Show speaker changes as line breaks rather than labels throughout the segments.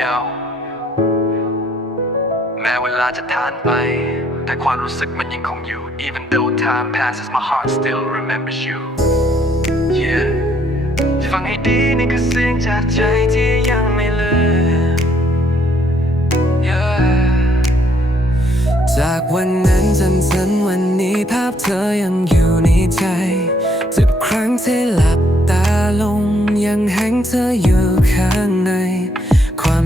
ยาวแม้เวลาจะทานไป แต่ความรู้สึกมันยังคงอยู่ Even though time passes my heart still remembers you Yeah ฟังให้ดีนี่คือเสียงจากใจที่ยังไม่เลือ Yeah
จากวันนั้นจนถึงวันนี้ภาพเธอยังอยู่ในใจ ทุกครั้งที่หลับ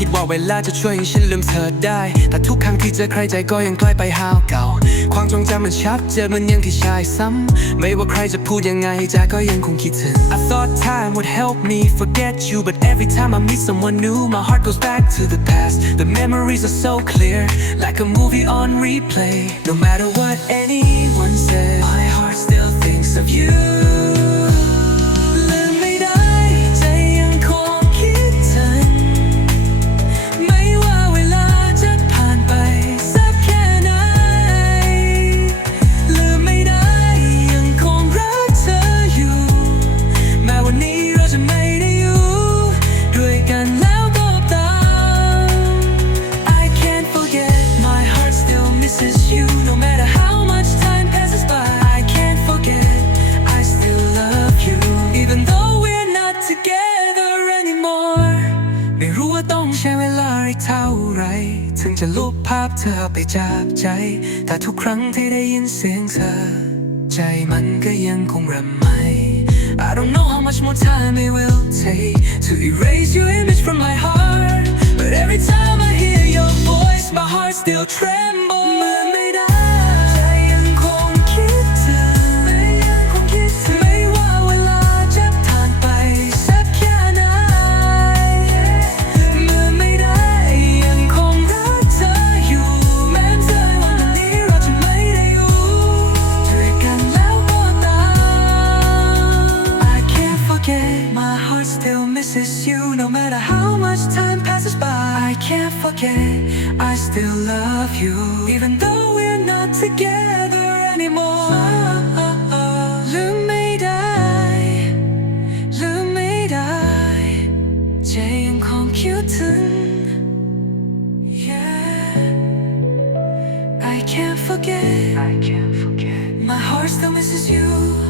คิดว่าเวลาจะช่วยให้ฉันลืมเธอได้แต่ทุกครั้งที่เจอใครใจก็ยังกลายไปหาวเก่าความจงจำมันชัดเจอเหมือนยังที่ชายซ้ำไม่ว่าใครจะพูดยังไงใจก็ยังคงคิดถึง I thought time would help me forget you but every time I meet someone new my heart goes back to the past the memories are so clear like a movie on replay no matter what anyone says my heart still thinks of you
าอีกเท่าไรถึงจะลบภาพเธอไปจากใจแต่ทุกครั้งที่ได้ยินเสียงเธอ ใจมันก็ยังคงรำไม I don't know how much more time it will take to erase your image from my heart but every time I hear your voice my heart still trembles this is you No matter how much time passes by I can't forget, I still love you Even though we're not together anymore I can't forget, I can't forget. My heart still misses you.